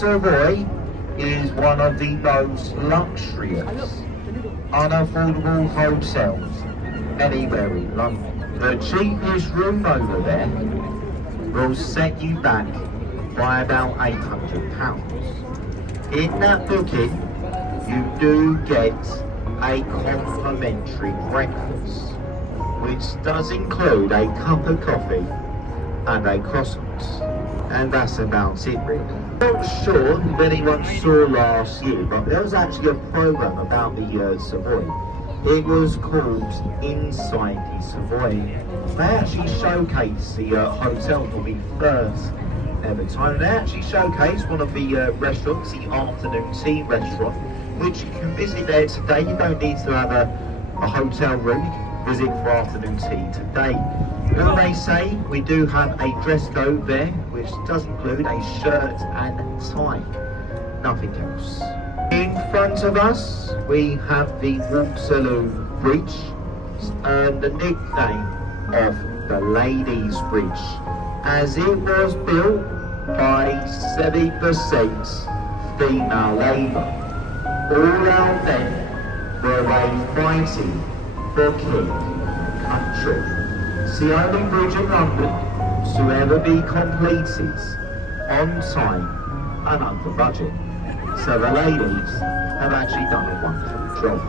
Savoy is one of the most luxurious, unaffordable hotels anywhere in London. The cheapest room over there will set you back by about £800. In that booking, you do get a complimentary breakfast, which does include a cup of coffee and a croissant. And that's about it really. I'm not sure if anyone saw last year, but there was actually a programme about the Savoy. It was called Inside the Savoy. They actually showcased the hotel for the first ever time. They actually showcased one of the restaurants, the afternoon tea restaurant, which you can visit there today. You don't need to have a hotel room. You can visit for afternoon tea today. Well, they say we do have a dress code there, which does include a shirt and tie, nothing else. In front of us, we have the Waterloo Bridge, and the nickname of the Ladies' Bridge, as it was built by 70% female labour. All our men were away fighting for king and country. It's the only bridge in London to ever be completed on time and under budget. So the ladies have actually done a wonderful job.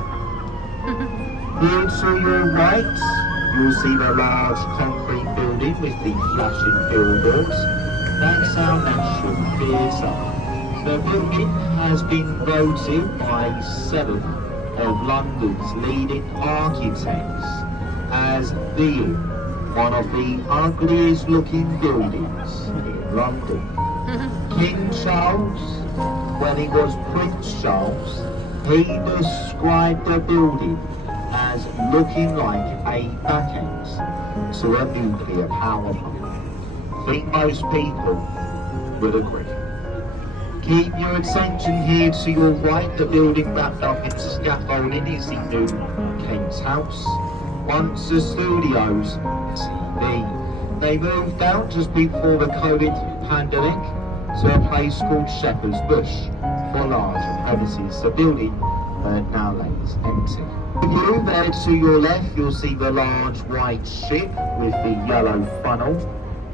Here to your right, you'll see the large concrete building with the flashing billboards. That's our National Theatre. The building has been voted by 7 of London's leading architects as being one of the ugliest looking buildings in London. King Charles, when he was Prince Charles, he described the building as looking like a back end to a nuclear power plant. I think most people would agree. Keep your attention here to your right. The building wrapped up in scaffolding is the new King's House. Once the studios TV. They moved out just before the COVID pandemic to a place called Shepherd's Bush for larger premises. The building now lays empty. You there to your left, you'll see the large white ship with the yellow funnel.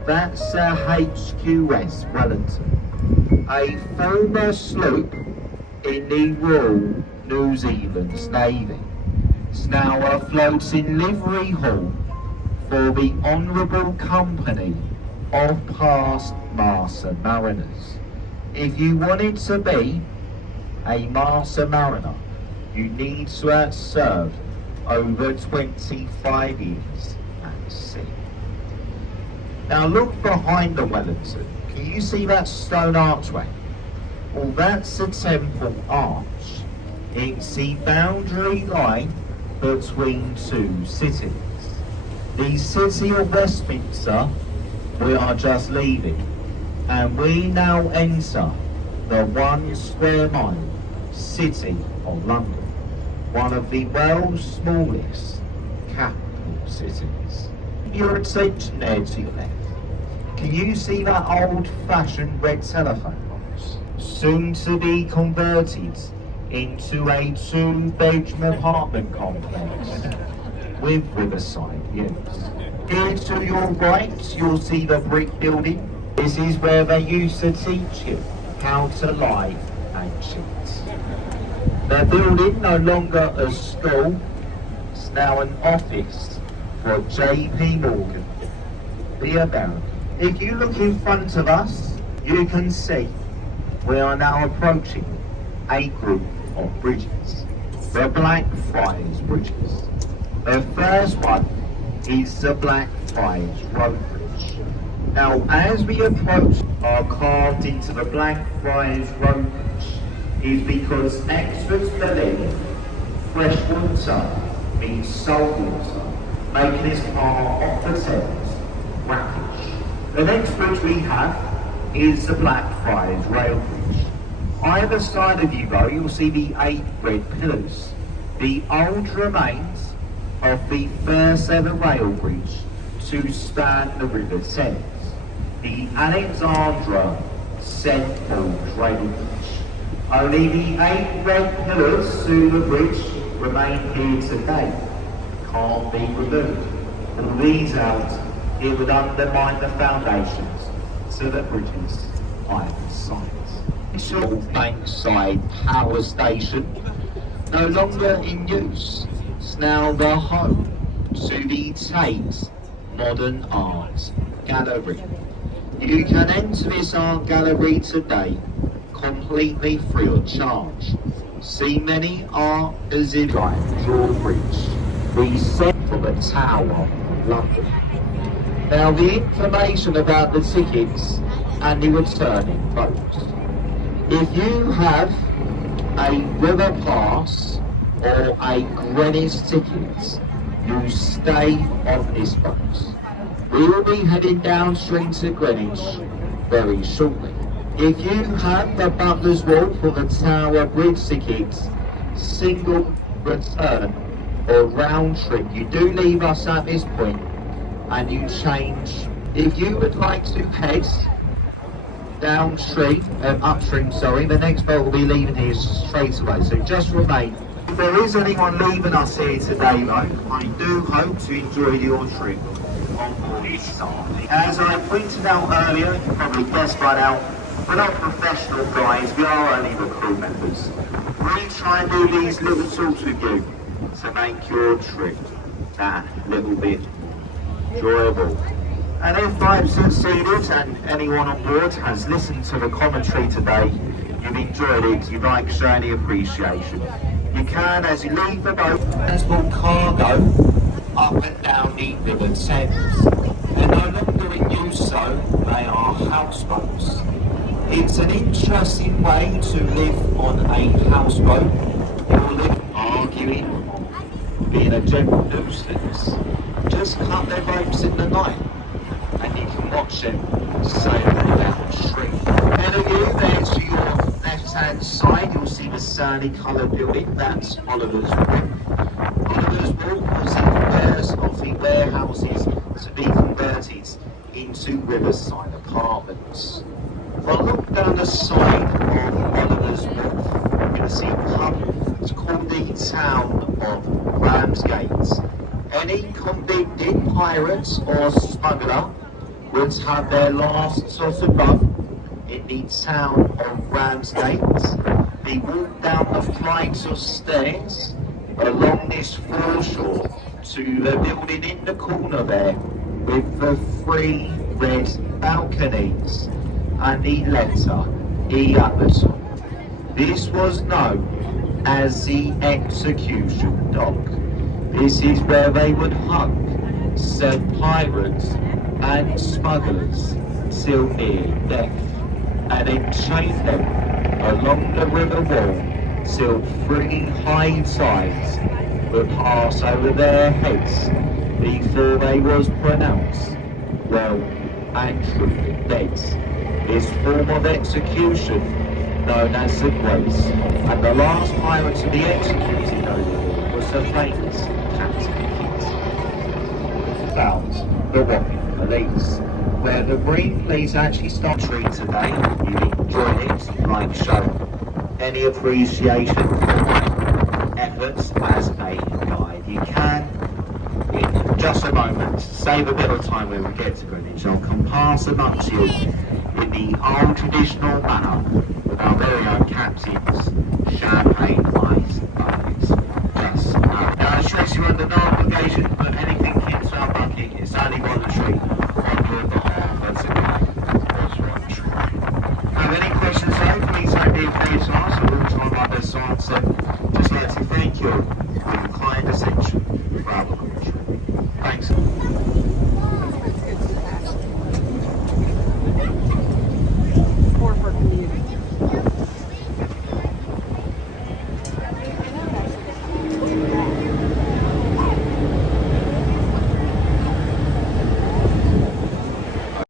That's HQS Wellington, a former sloop in the Royal New Zealand Navy. It's now a floating livery hall for the Honourable Company of Past Master Mariners. If you wanted to be a Master Mariner, you need to have served over 25 years at sea. Now look behind the Wellington. Can you see that stone archway? Well, that's the Temple Arch. It's the boundary line between two cities. The city of Westminster we are just leaving, and we now enter the 1 square mile city of London, one of the world's smallest capital cities. Your attention there to your left. Can you see that old-fashioned red telephone box, soon to be converted into a 2-bedroom apartment complex with riverside views? Here to your right, you'll see the brick building. This is where they used to teach you how to lie and cheat. The building, no longer a school, is now an office for JP Morgan, the American. If you look in front of us, you can see we are now approaching a group of bridges, the Blackfriars Bridges. The first one is the Blackfriars Road Bridge. Now, as we approach, are carved into the Blackfriars Road Bridge is because experts believe fresh water means salt water, making this part of the Thames brackish. The next bridge we have is the Blackfriars Rail Bridge. Either side of you though, you'll see the 8 red pillars, the old remains of the first ever rail bridge to span the River Thames, the Alexandra central drainage. Only the 8 red pillars to the bridge remain here today. Can't be removed. All these out, it would undermine the foundations to the bridge's either sides. Bankside power station, no longer in use. It's now the home to the Tate Modern Art Gallery. You can enter this art gallery today completely free of charge. See many art exhibits. Drawbridge, the centre of the Tower of London. Now the information about the tickets and the returning boats. If you have a river pass or a Greenwich ticket, you stay on this boat. We will be heading downstream to Greenwich very shortly. If you have the Butler's Wharf or the Tower Bridge tickets, single return or round trip, you do leave us at this point and you change. If you would like to head upstream, the next boat will be leaving here straight away, so just remain. If there is anyone leaving us here today though, I do hope to enjoy your trip on board this army. As I pointed out earlier, you can probably guess by now, we're not professional guys, we are only the crew members. We try and do these little talks with you to make your trip that little bit enjoyable. And if I've succeeded and anyone on board has listened to the commentary today, you've enjoyed it, you'd like to show any appreciation, you can, as you leave the boat, transport cargo up and down the River Thames. They're no longer in use, so they are houseboats. It's an interesting way to live on a houseboat. You're arguing on being a general nuisance. Just cut their ropes in the night and you can watch them sailing downstream. Ahead of you, there to your left-hand side, you'll see the sandy coloured building. That's Oliver's Wharf. Oliver's Wharf was the first of the warehouses to be converted into riverside apartments. Well, look down the side of Oliver's Wharf, you're going to see a pub. It's called the Town of Ramsgate. Any convicted pirate or smuggler would have their last sort of run in the town of Ramsgate. They walk down the flights of stairs along this foreshore to the building in the corner there with the 3 red balconies and the letter E at the top. This was known as the execution dock. This is where they would hung said pirates and smugglers till near death, and then chain them along the river wall till 3 high tides would pass over their heads before they was pronounced well and truly dead. This form of execution known as the grace, and the last pirate to be executed over was the famous Captain Kidd. Found the Wapping Police, where the Marine Police actually start treat today. You enjoyed it, like show any appreciation for my efforts as a guide. You can, in just a moment, save a bit of time when we get to Greenwich. I'll come past amongst you in the old traditional manner with our very own captain's champagne ice buckets. Yes, now I stress you under no obligation, but anything hits our bucket, it's only voluntary on your behalf. That's a good Have any questions though, please don't be afraid to ask. I will try my best to answer. Just like to thank you for your kind attention throughout the country. Thanks.